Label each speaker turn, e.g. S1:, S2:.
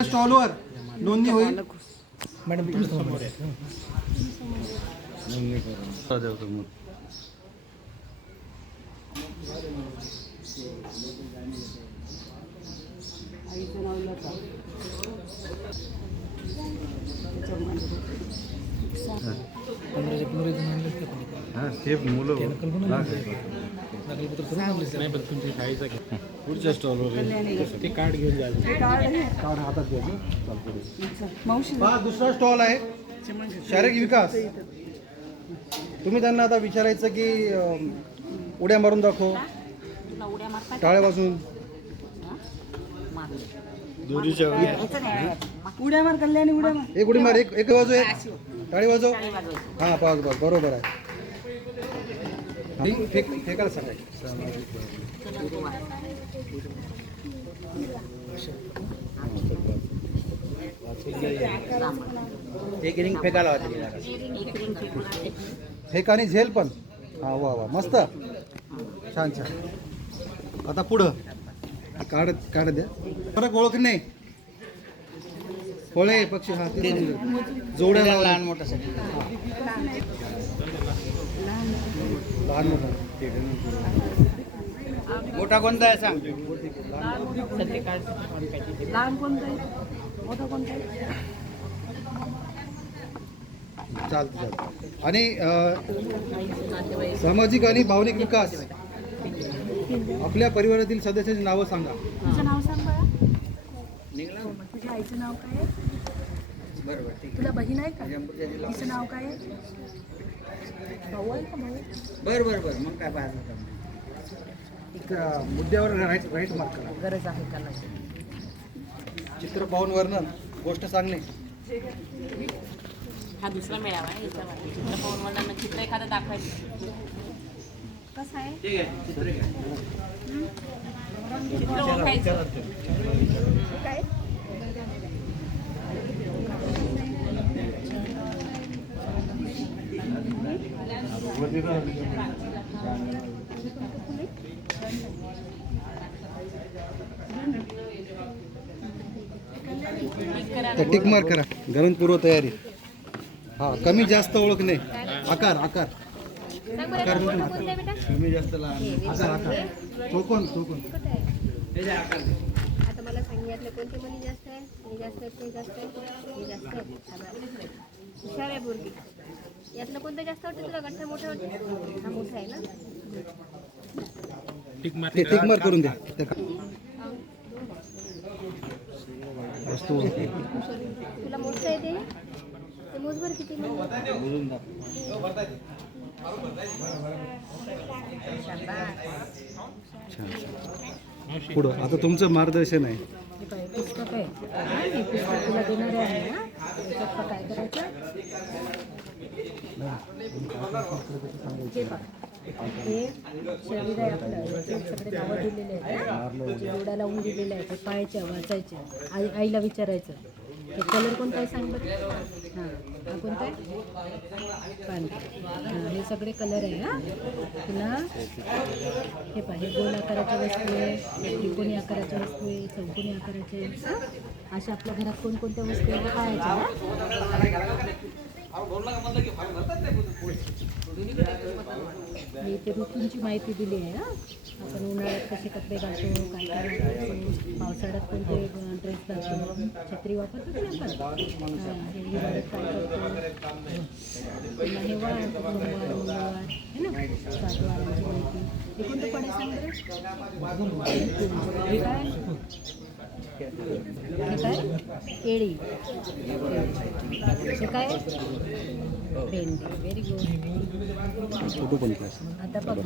S1: स्टॉलवर नोंदणी होईल.
S2: मॅडम
S3: ते मुलं
S2: नाही. पण तुमची खायचं.
S3: पुढच्या स्टॉलवर
S2: ते कार्ड घेऊन जायचं
S1: कार्ड हातात घ्यायचं हा दुसरा स्टॉल आहे. शारीरिक विकास. तुम्ही त्यांना आता विचारायचं की उड्या मारून दाखव. टाळ्या वाजून
S4: उड्या. मार कल्याणी उड्या मार.
S1: एक उडी मार एक एक वाजव एक. टाळी वाजव. हा पाच बघ बरोबर आहे आणि फेक फेकायला सांगायचं
S2: एक रिंग फेकायला होती
S1: फेक आणि झेल पण. हा वा वा. मस्त. छान छान. आता पुढं. काढ काढ द्या. फरक ओळख नाही. फळे पक्षी हा ते. जोड्या.
S2: लहान मोठ्यासाठी
S1: लहान मोठा
S2: मोठा कोणता आहे सांग.
S4: लहान कोणतं आहे? मोठं कोणतं आहे?
S1: चालतं चालतं आणि सामाजिक आणि भावनिक विकास. आपल्या परिवारातील सदस्याची नावं सांगा.
S4: तुझं नाव सांग बरं. तुझ्या आईचं नाव काय आहे? तुला बहीण आहे का? तिचं नाव काय आहे? भाऊ आहे का भाऊ?
S2: बर बर बर. मग काय पाहिजे
S1: मुद्द्यावर राईट राईट मार्क करा.
S4: गरज आहे का
S1: चित्र पाहून वर्णन गोष्ट सांगणे.
S5: हा दुसरा मेळावा आहे चित्र पाहून मला चित्र एखादं दाखवायचं.
S4: कसं आहे?
S2: ठीक आहे चित्र
S5: ओळखायचं
S4: काय?
S1: तर टिक करा. गरम पूर्व तयारी. हा कमी जास्त ओळखणे आकार आकार. आकार कमी जास्त लहान आकार आकार. चोकोन चोकोन
S6: आता मला सांगितलं कोणते मनी जास्त आहे हे जास्त आहे जास्त आहे जास्त हुशार आहे यातलं कोणतं जास्त वाटतं तुला? गठ्ठा मोठा वाटतं हा मोठा आहे ना?
S2: टिक मार.
S1: ते टिक मार्क करून द्या त्या का- वस्तू. ओळखणे.
S6: तुला मोठं आहे ते? ते मोजभर किती
S1: पुढं. आता तुमचं मार्गदर्शन आहे.
S4: हे पाय पुस्तक आहे. हा, हे पुस्तक तुला देणार आहे ना? त्याच्यात काय करायचं? हे पहा हे शरीर आहे आपलं. सगळे नावं दिलेले आहेत ना जोड्या लावून दिलेले आहेत पाहायच्या वाचायच्या आई आईला विचारायचं. हे कलर कोणता आहे सांग बरं? हां कोणता आहे? पांढरा. हां हे सगळे कलर आहे हां? तुला? हे पाहिजे गोल आकाराच्या वस्तू आहे त्रिकोणी आकाराच्या वस्तू आहे चौकोनी आकाराच्या आहे अशा आपल्या घरात कोणकोणत्या वस्तू आहे पाहायच्या हं? हे इथे ऋतूंची माहिती दिली आहे ना आपण उन्हाळ्यात कसे कपडे घालतो काय काय वापरतो पावसाळ्यात कोणते ड्रेस घालतो छत्री वापरतो की आपण हिवाळ्यात काय करतो मंगळवार है ना सात माहिती हे पडे सांग बरं काय काय केळी हे काय भेंडी व्हेरी गुड आता बघ